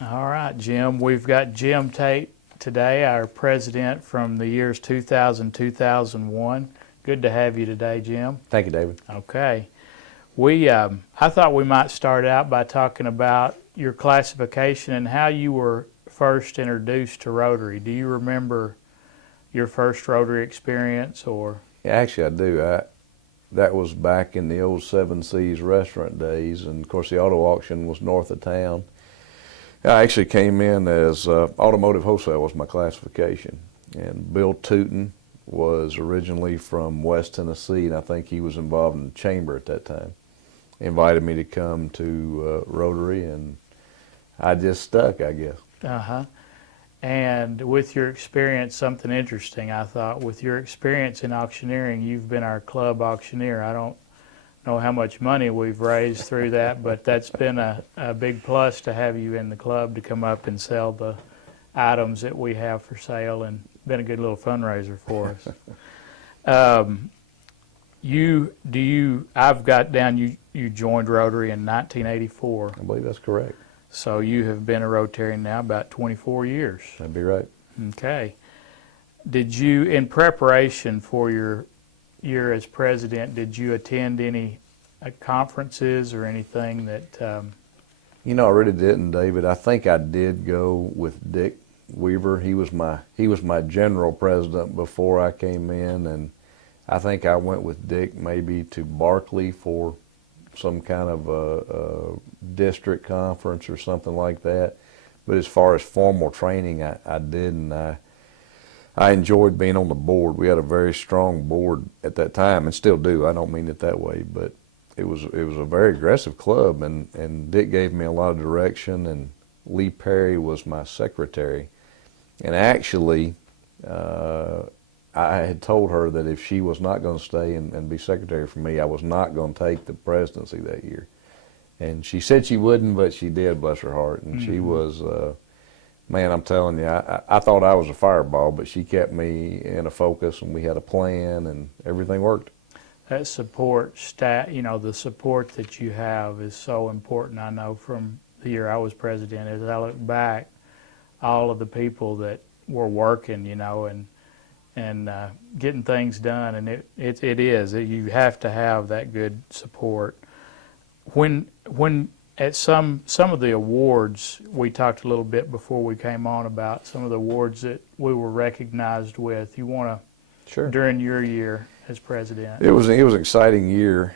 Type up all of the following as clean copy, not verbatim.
All right, Jim. We've got Jim Tate today, our president from the years 2000, 2001. Good to have you today, Jim. Thank you, David. Okay. I thought we might start out by talking about your classification and how you were first introduced to Rotary. Do you remember your first Rotary experience, or? Yeah, actually, I do. That was back in the old Seven Seas restaurant days, and of course the auto auction was north of town. I actually came in as automotive wholesale was my classification, and Bill Tootin was originally from West Tennessee, and I think he was involved in the chamber at that time. He invited me to come to Rotary, and I just stuck, I guess. Uh-huh. And with your experience, something interesting, I thought, with your experience in auctioneering, you've been our club auctioneer. I don't know how much money we've raised through that, but that's been a big plus to have you in the club to come up and sell the items that we have for sale, and been a good little fundraiser for us. I've got down you joined Rotary in 1984. I believe that's correct. So you have been a Rotarian now about 24 years. That'd be right. Okay. Did you, in preparation for your year as president, did you attend any conferences or anything that? You know, I really didn't, David. I think I did go with Dick Weaver. He was my general president before I came in, and I think I went with Dick maybe to Barkley for some kind of a district conference or something like that. But as far as formal training, I didn't. I enjoyed being on the board. We had a very strong board at that time, and still do. I don't mean it that way, but it was a very aggressive club, and Dick gave me a lot of direction, and Lee Perry was my secretary. And actually, I had told her that if she was not going to stay and be secretary for me, I was not going to take the presidency that year. And she said she wouldn't, but she did, bless her heart. And she was, man, I'm telling you, I thought I was a fireball, but she kept me in a focus, and we had a plan, and everything worked. That support the support that you have is so important. I know from the year I was president, as I look back, all of the people that were working, and getting things done, and you have to have that good support. When at some of the awards, we talked a little bit before we came on about some of the awards that we were recognized with. You want to, Sure. During your year as president? It was an exciting year.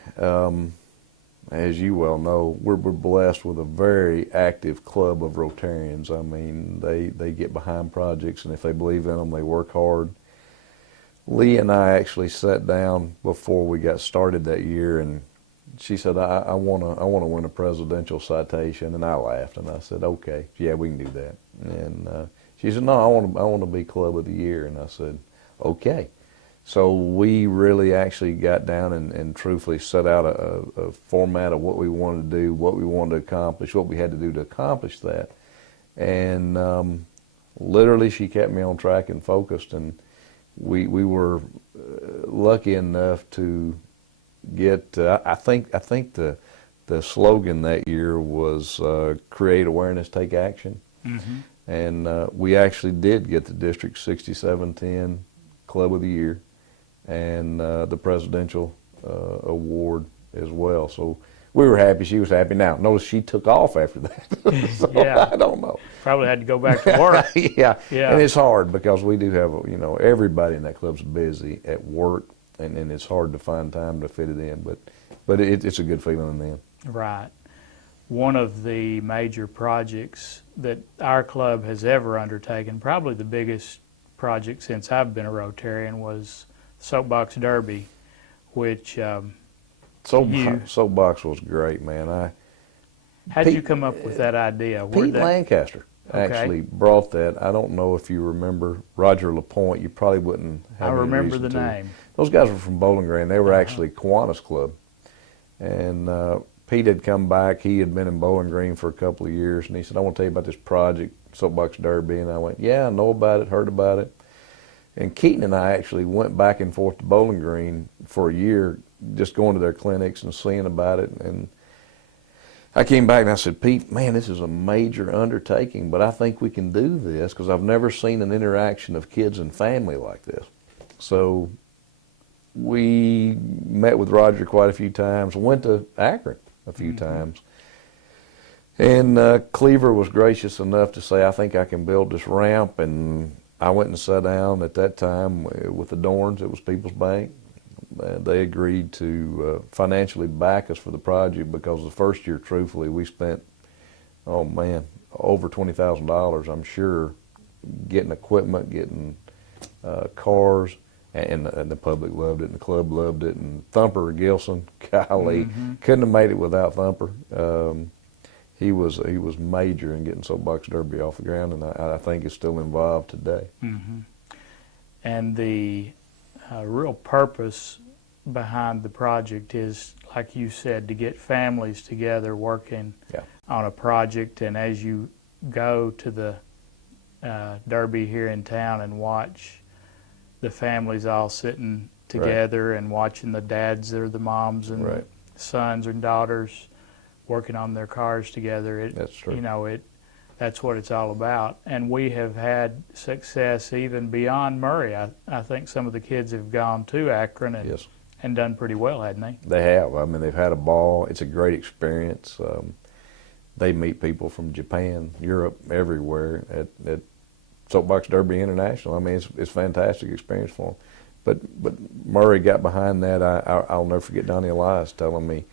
As you well know, we're blessed with a very active club of Rotarians. I mean, they get behind projects, and if they believe in them, they work hard. Lee and I actually sat down before we got started that year, and she said, I want to win a presidential citation, and I laughed, and I said, okay, yeah, we can do that. And she said, no, I want to be Club of the Year, and I said, okay. So we really actually got down and truthfully set out a format of what we wanted to do, what we wanted to accomplish, what we had to do to accomplish that. And literally she kept me on track and focused, and we were lucky enough to get, I think the slogan that year was create awareness, take action. Mm-hmm. And we actually did get the District 6710 Club of the Year and the Presidential Award as well. So we were happy, she was happy. Now, notice she took off after that. So yeah. I don't know. Probably had to go back to work. Yeah, and it's hard because we do have, everybody in that club's busy at work, and it's hard to find time to fit it in, but it's a good feeling in the end. Right. One of the major projects that our club has ever undertaken, probably the biggest project since I've been a Rotarian was Soapbox Derby, which you- Soapbox was great, man. how'd Pete- you come up with that idea? Pete Lancaster Okay. actually brought that. I don't know if you remember Roger LaPointe. You probably wouldn't have I any remember reason the to. name. Those guys were from Bowling Green. They were Uh-huh. actually Kiwanis Club. And Pete had come back. He had been in Bowling Green for a couple of years. And he said, I want to tell you about this project, Soapbox Derby. And I went, yeah, I know about it, heard about it. And Keaton and I actually went back and forth to Bowling Green for a year, just going to their clinics and seeing about it. And I came back and I said, Pete, man, this is a major undertaking, but I think we can do this because I've never seen an interaction of kids and family like this. So we met with Roger quite a few times, went to Akron a few times. And Cleaver was gracious enough to say, I think I can build this ramp. And I went and sat down at that time with the Dorns. It was People's Bank. They agreed to financially back us for the project because the first year, truthfully, we spent, oh man, over $20,000, I'm sure, getting equipment, getting cars, and the public loved it, and the club loved it, and Thumper Gilson, golly, couldn't have made it without Thumper. He was major in getting Soapbox Derby off the ground, and I think is still involved today. Mm-hmm. And the real purpose behind the project is, like you said, to get families together working on a project. And as you go to the Derby here in town and watch the families all sitting together and watching the dads or the moms and the sons and daughters working on their cars together, That's true. You know, that's what it's all about. And we have had success even beyond Murray. I think some of the kids have gone to Akron and done pretty well, hadn't they? They have. I mean, they've had a ball. It's a great experience. They meet people from Japan, Europe, everywhere at Soapbox Derby International. I mean, it's a fantastic experience for them. But Murray got behind that. I'll never forget Donnie Elias telling me,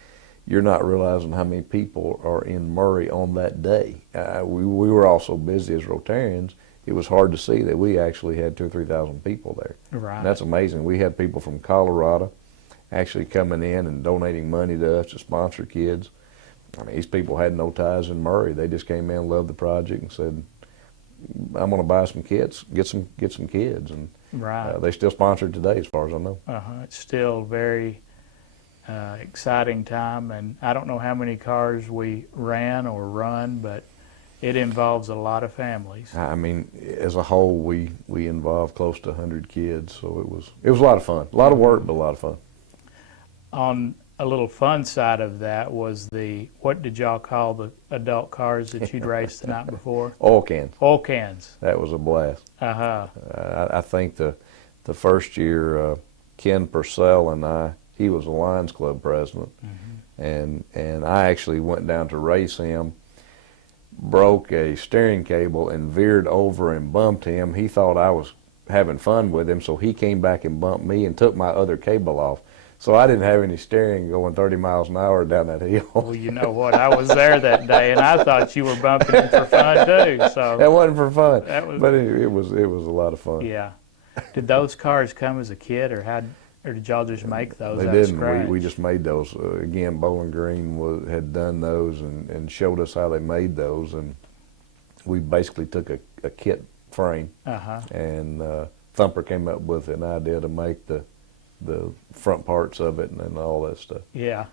you're not realizing how many people are in Murray on that day. We were all so busy as Rotarians, it was hard to see that we actually had 2,000 or 3,000 people there. Right. And that's amazing. We had people from Colorado actually coming in and donating money to us to sponsor kids. I mean, these people had no ties in Murray. They just came in, loved the project, and said, I'm going to buy some kits, get some kids. And they still sponsor it today, as far as I know. It's still very exciting time, and I don't know how many cars we ran or run, but it involves a lot of families. I mean, as a whole, we involved close to 100 kids, so it was a lot of fun. A lot of work, but a lot of fun. On a little fun side of that was what did y'all call the adult cars that you'd raced the night before? Oil cans. Oil cans. That was a blast. I think the first year, Ken Purcell and I, he was a Lions Club president, and I actually went down to race him, broke a steering cable and veered over and bumped him. He thought I was having fun with him, so he came back and bumped me and took my other cable off. So I didn't have any steering going 30 miles an hour down that hill. Well, you know what? I was there that day, and I thought you were bumping him for fun too. So that wasn't for fun, but it was a lot of fun. Yeah. Did those cars come as a kit, or did y'all just make those? They out of didn't. scratch? We just made those. Again, Bowling Green had done those and showed us how they made those, and we basically took a kit frame, and Thumper came up with an idea to make the front parts of it and all that stuff. Yeah.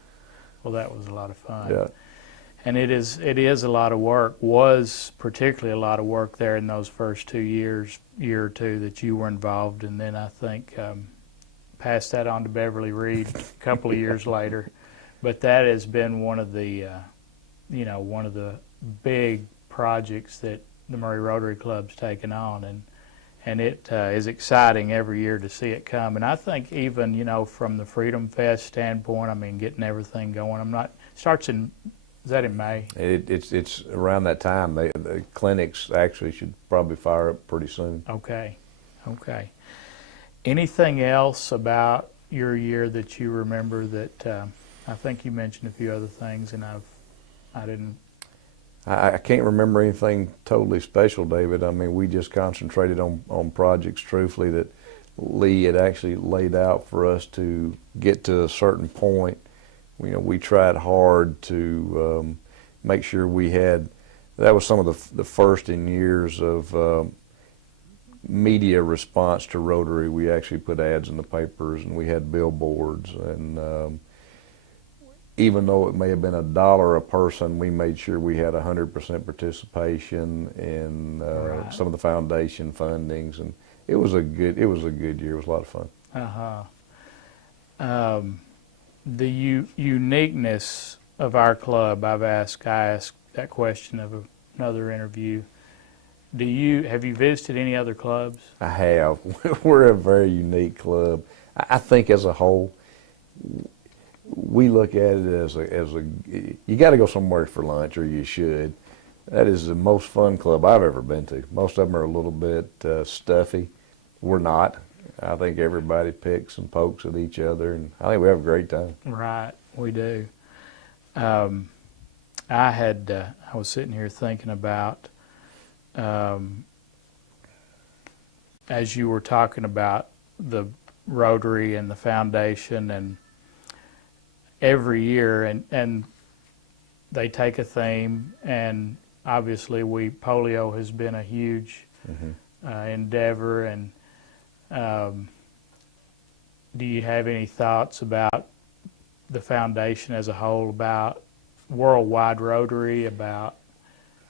Well, that was a lot of fun. Yeah. And it is a lot of work, was particularly a lot of work there in those first 2 years, year or two that you were involved, and then I think passed that on to Beverly Reed a couple of years later. But that has been one of the big projects that the Murray Rotary Club's taken on, and it is exciting every year to see it come. And I think even, from the Freedom Fest standpoint, I mean, getting everything going, is that in May? It's around that time. The clinics actually should probably fire up pretty soon. Okay. Anything else about your year that you remember that I think you mentioned a few other things, and I didn't I can't remember anything totally special, David. I mean, we just concentrated on projects, truthfully, that Lee had actually laid out for us to get to a certain point. You know, we tried hard to make sure we had. That was some of the first in years of media response to Rotary. We actually put ads in the papers, and we had billboards, and even though it may have been $1 a person, we made sure we had 100% participation in Right. some of the foundation fundings, and it was a good year. It was a lot of fun. The uniqueness of our club, I asked that question of another interview. Have you visited any other clubs? I have. We're a very unique club. I think as a whole, we look at it as a you got to go somewhere for lunch, or you should. That is the most fun club I've ever been to. Most of them are a little bit stuffy. We're not. I think everybody picks and pokes at each other, and I think we have a great time. Right, we do. I was sitting here thinking about, as you were talking about the Rotary and the foundation, and every year, and they take a theme, and obviously polio has been a huge endeavor, and do you have any thoughts about the foundation as a whole, about worldwide Rotary, about?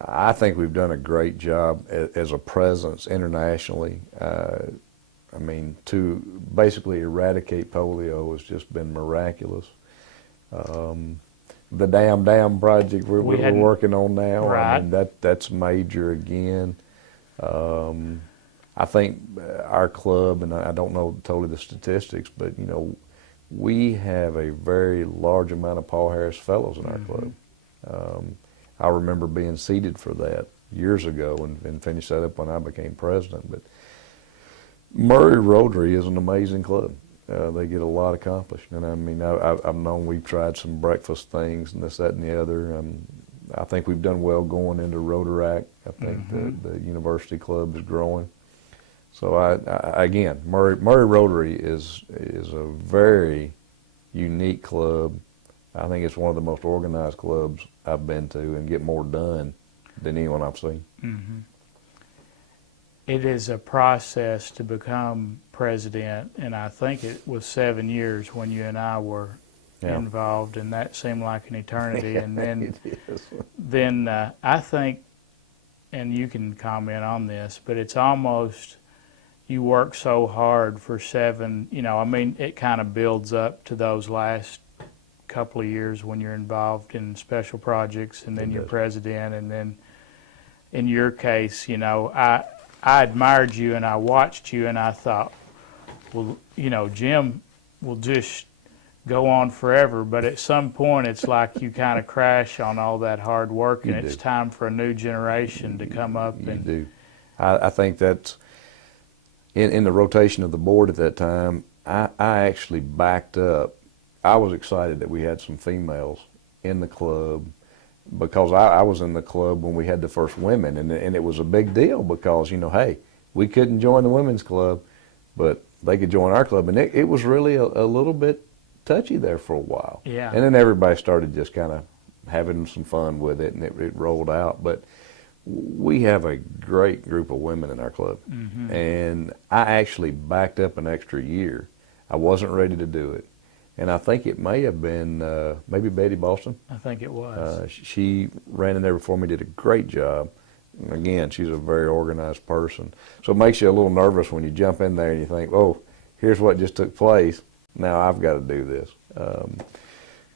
I think we've done a great job as a presence internationally. I mean, to basically eradicate polio has just been miraculous. The Dam project we're working on now, right. I mean, that's major again. I think our club, and I don't know totally the statistics, but you know, we have a very large amount of Paul Harris Fellows in our club. I remember being seated for that years ago and finished that up when I became president. But Murray Rotary is an amazing club. They get a lot accomplished. And I mean, I've known we've tried some breakfast things and this, that, and the other. I think we've done well going into Rotaract. I think the university club is growing. So again, Murray Rotary is a very unique club. I think it's one of the most organized clubs I've been to, and get more done than anyone I've seen. Mm-hmm. It is a process to become president, and I think it was 7 years when you and I were involved, and that seemed like an eternity. And then I think, and you can comment on this, but it's almost, you work so hard for 7, I mean, it kind of builds up to those last couple of years when you're involved in special projects, and then you're president, and then in your case, I admired you and I watched you and I thought, well, Jim will just go on forever, but at some point it's like you kind of crash on all that hard work, and it's time for a new generation to come up. You do. I think that's in the rotation of the board at that time. I actually backed up. I was excited that we had some females in the club, because I was in the club when we had the first women, and it was a big deal because, hey, we couldn't join the women's club, but they could join our club, and it was really a little bit touchy there for a while. Yeah. And then everybody started just kind of having some fun with it, and it rolled out. But we have a great group of women in our club, and I actually backed up an extra year. I wasn't ready to do it. And I think it may have been maybe Betty Boston. I think it was. She ran in there before me, did a great job. And again, she's a very organized person. So it makes you a little nervous when you jump in there and you think, oh, here's what just took place. Now I've got to do this.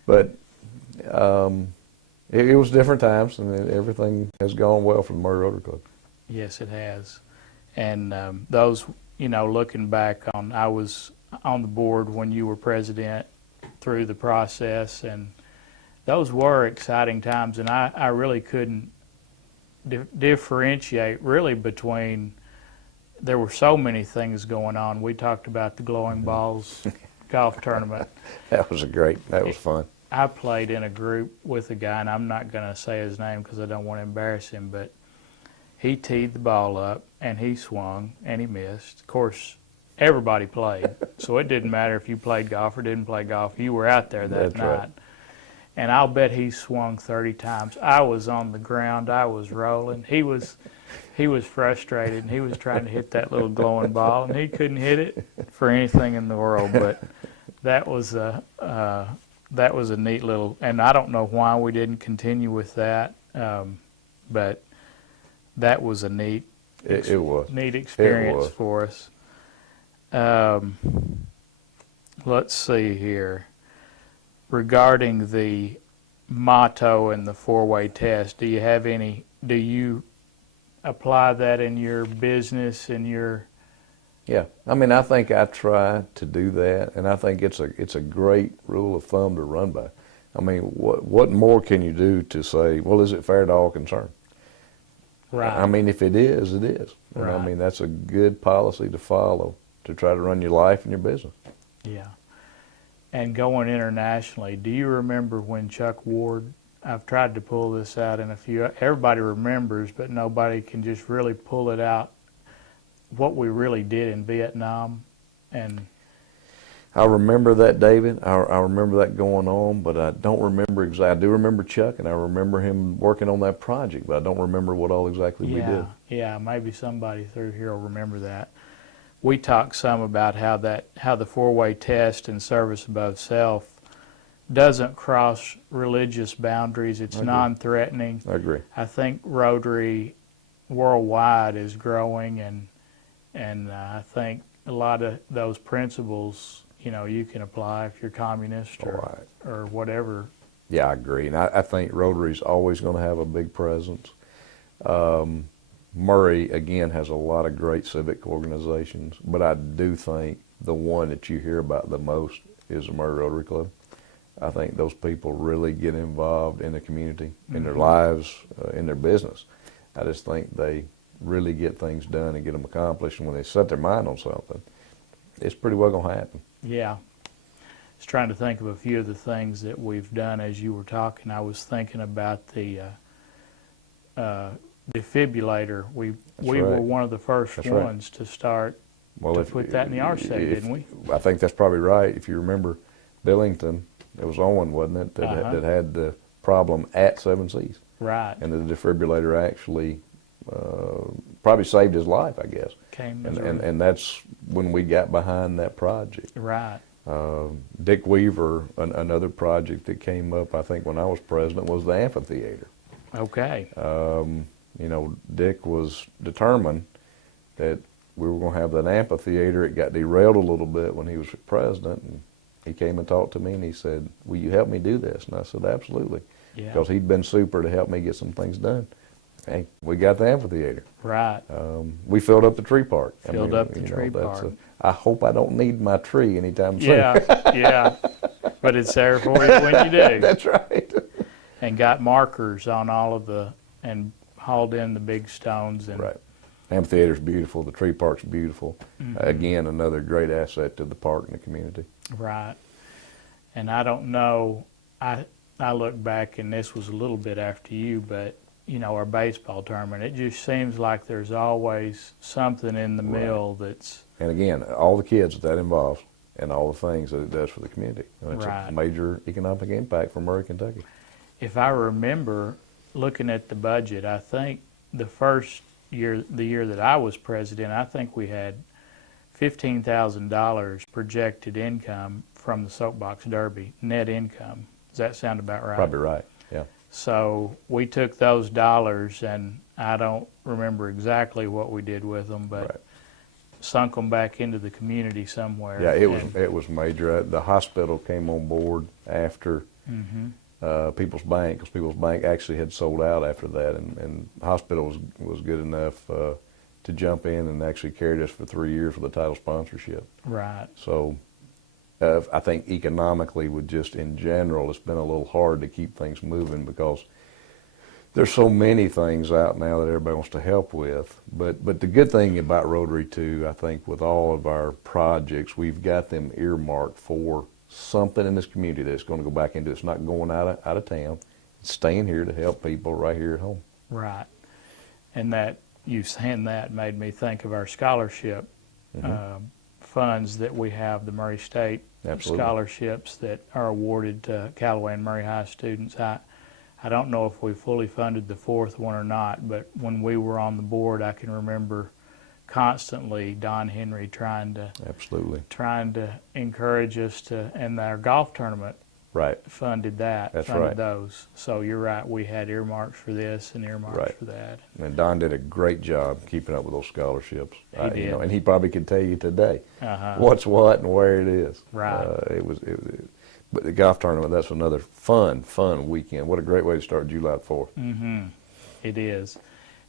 But it was different times, and everything has gone well for the Murray Rotary Club. Yes, it has. And those, looking back on, I was on the board when you were president through the process, and those were exciting times, and I really couldn't differentiate really between, there were so many things going on. We talked about the Glowing Balls golf tournament. That was fun. I played in a group with a guy, and I'm not going to say his name because I don't want to embarrass him, but he teed the ball up, and he swung, and he missed. Of course, everybody played, so it didn't matter if you played golf or didn't play golf. You were out there that That's night. right. And I'll bet he swung 30 times. I was on the ground. I was rolling. He was frustrated, and he was trying to hit that little glowing ball, and he couldn't hit it for anything in the world. But that was a neat little, and I don't know why we didn't continue with that, but that was a neat It was. neat experience was. for us. Let's see here. Regarding the motto and the four-way test, do you apply that in your business and your? Yeah, I mean, I think I try to do that, and I think it's a great rule of thumb to run by. I mean, what more can you do to say, well, is it fair to all concerned? Right. I mean, if it is, it is. And Right. I mean, that's a good policy to follow to try to run your life and your business. Yeah. And going internationally, do you remember when Chuck Ward, I've tried to pull this out in a few, everybody remembers, but nobody can just really pull it out, what we really did in Vietnam? And I remember that, David. I remember that going on, but I don't remember exactly. I do remember Chuck, and I remember him working on that project, but I don't remember what all exactly we did. Yeah, maybe somebody through here will remember that. We talked some about how the four-way test and service above self doesn't cross religious boundaries. It's non-threatening. I agree. I think Rotary worldwide is growing, and I think a lot of those principles, you can apply if you're communist or whatever. Yeah, I agree. And I think Rotary's always going to have a big presence. Murray, again, has a lot of great civic organizations, but I do think the one that you hear about the most is the Murray Rotary Club. I think those people really get involved in the community, in their lives, in their business. I just think they really get things done and get them accomplished, and when they set their mind on something, it's pretty well going to happen. Yeah. I was trying to think of a few of the things that we've done as you were talking. I was thinking about the defibrillator. We right. were one of the first That's right. ones to start Well, to put that in the RSEC, didn't we? I think that's probably right. If you remember Billington, it was Owen, wasn't it, that had the problem at 7 Seas. Right. And the defibrillator actually probably saved his life, I guess. And that's when we got behind that project. Right. Dick Weaver, another project that came up, I think, when I was president, was the amphitheater. Okay. Dick was determined that we were going to have that amphitheater. It got derailed a little bit when he was president, and he came and talked to me, and he said, will you help me do this? And I said, absolutely. Yeah. Because he'd been super to help me get some things done. Hey, we got the amphitheater. Right. We filled up the tree park. Filled up the tree park. I hope I don't need my tree anytime soon. Yeah. But it's there for you when you do. That's right. And got markers on all of and hauled in the big stones. And right. Amphitheater's beautiful. The tree park's beautiful. Again, another great asset to the park and the community. Right. And I don't know, I look back, and this was a little bit after you, but our baseball tournament, it just seems like there's always something in the mill that's... And again, all the kids that involves and all the things that it does for the community. It's Right. a major economic impact for Murray, Kentucky. If I remember looking at the budget, I think the first year, the year that I was president, I think we had $15,000 projected income from the Soapbox Derby, net income. Does that sound about right? Probably right, yeah. So we took those dollars, and I don't remember exactly what we did with them, but Right. sunk them back into the community somewhere. Yeah, it was major. The hospital came on board after People's Bank, because People's Bank actually had sold out after that, and the hospital was good enough to jump in and actually carried us for 3 years with a title sponsorship. Right. So I think economically, with just in general, it's been a little hard to keep things moving because there's so many things out now that everybody wants to help with. But the good thing about Rotary, too, I think with all of our projects, we've got them earmarked for something in this community that's going to go back into. It's not going out of town. It's staying here to help people right here at home. Right. And that, you saying that made me think of our scholarship funds that we have, the Murray State Absolutely. scholarships that are awarded to Callaway and Murray High students. I don't know if we fully funded the fourth one or not, but when we were on the board, I can remember constantly Don Henry trying to encourage us to, and our golf tournament Right. funded that. That's funded right. those. So you're right, we had earmarks for this and earmarks Right. for that. And Don did a great job keeping up with those scholarships. He did. And he probably could tell you today Uh-huh. what's what and where it is. Right. But the golf tournament, that's another fun weekend. What a great way to start July 4th. Mm-hmm. It is.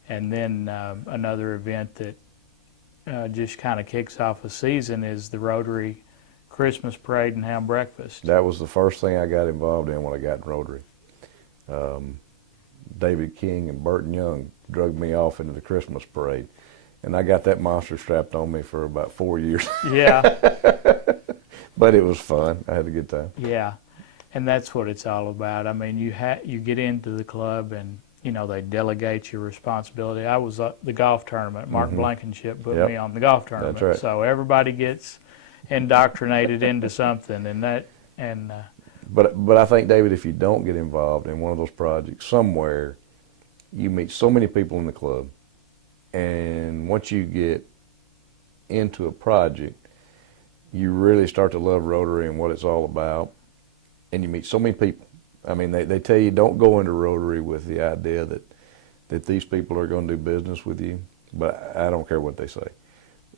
And then another event that just kind of kicks off a season is the Rotary Christmas Parade and Ham Breakfast. That was the first thing I got involved in when I got in Rotary. David King and Burton Young drugged me off into the Christmas parade. And I got that monster strapped on me for about 4 years. Yeah. But it was fun. I had a good time. Yeah. And that's what it's all about. I mean, you get into the club and, you know, they delegate your responsibility. I was at the golf tournament. Mark Blankenship put Yep. me on the golf tournament. That's right. So everybody gets indoctrinated into something, But I think, David, if you don't get involved in one of those projects somewhere, you meet so many people in the club, and once you get into a project, you really start to love Rotary and what it's all about, and you meet so many people. I mean, they tell you don't go into Rotary with the idea that these people are going to do business with you, but I don't care what they say.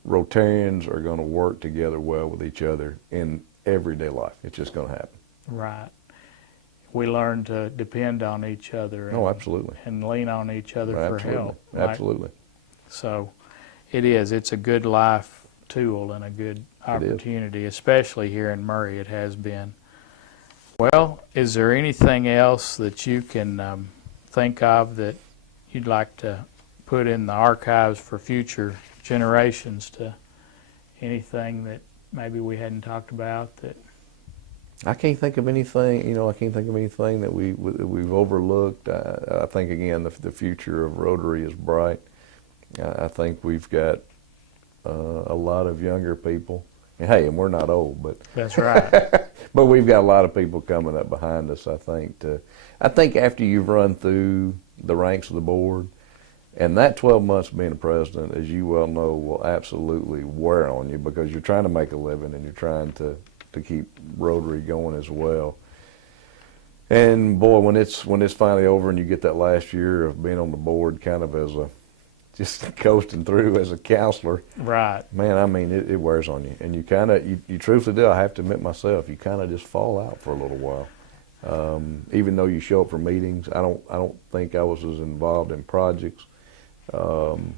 Rotarians are going to work together well with each other in everyday life. It's just going to happen. right. We learn to depend on each other. Oh, absolutely. And lean on each other for Absolutely. help. Right? Absolutely. So it is. It's a good life tool and a good opportunity, especially here in Murray. It has been. Well, is there anything else that you can think of that you'd like to put in the archives for future generations, to anything that maybe we hadn't talked about that? I can't think of anything. I can't think of anything that we've overlooked. I think again the future of Rotary is bright. I think we've got a lot of younger people. And hey, and we're not old, but That's right. but we've got a lot of people coming up behind us. I think after you've run through the ranks of the board, and that 12 months being a president, as you well know, will absolutely wear on you because you're trying to make a living and you're trying to keep Rotary going as well. And boy, when it's finally over and you get that last year of being on the board kind of as just coasting through as a counselor, Right. man, I mean, it wears on you. And you truthfully do, I have to admit myself, you kind of just fall out for a little while. Even though you show up for meetings, I don't think I was as involved in projects. One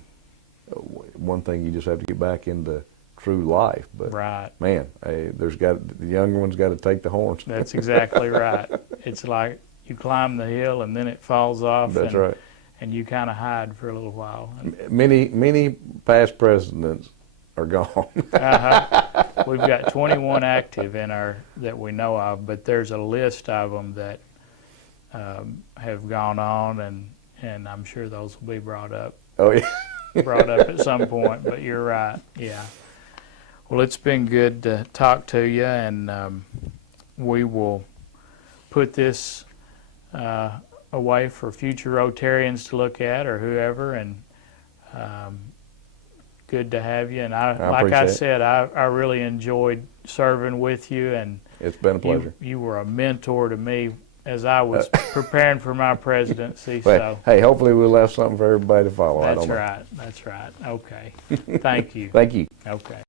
thing, you just have to get back into true life. But Right. man, the younger one's got to take the horns. That's exactly right. It's like you climb the hill and then it falls off. That's right. And you kind of hide for a little while. Many past presidents are gone. We've got 21 active that we know of, but there's a list of them that have gone on, and I'm sure those will be brought up Oh yeah. at some point. But you're right. Yeah. Well, it's been good to talk to you, and we will put this away for future Rotarians to look at, or whoever, and good to have you. And like I said, I really enjoyed serving with you, and It's been a pleasure. you were a mentor to me as I was preparing for my presidency. But, So hey, hopefully we left something for everybody to follow. I that's don't know. right. That's right. Okay. Thank you. Thank you. Okay.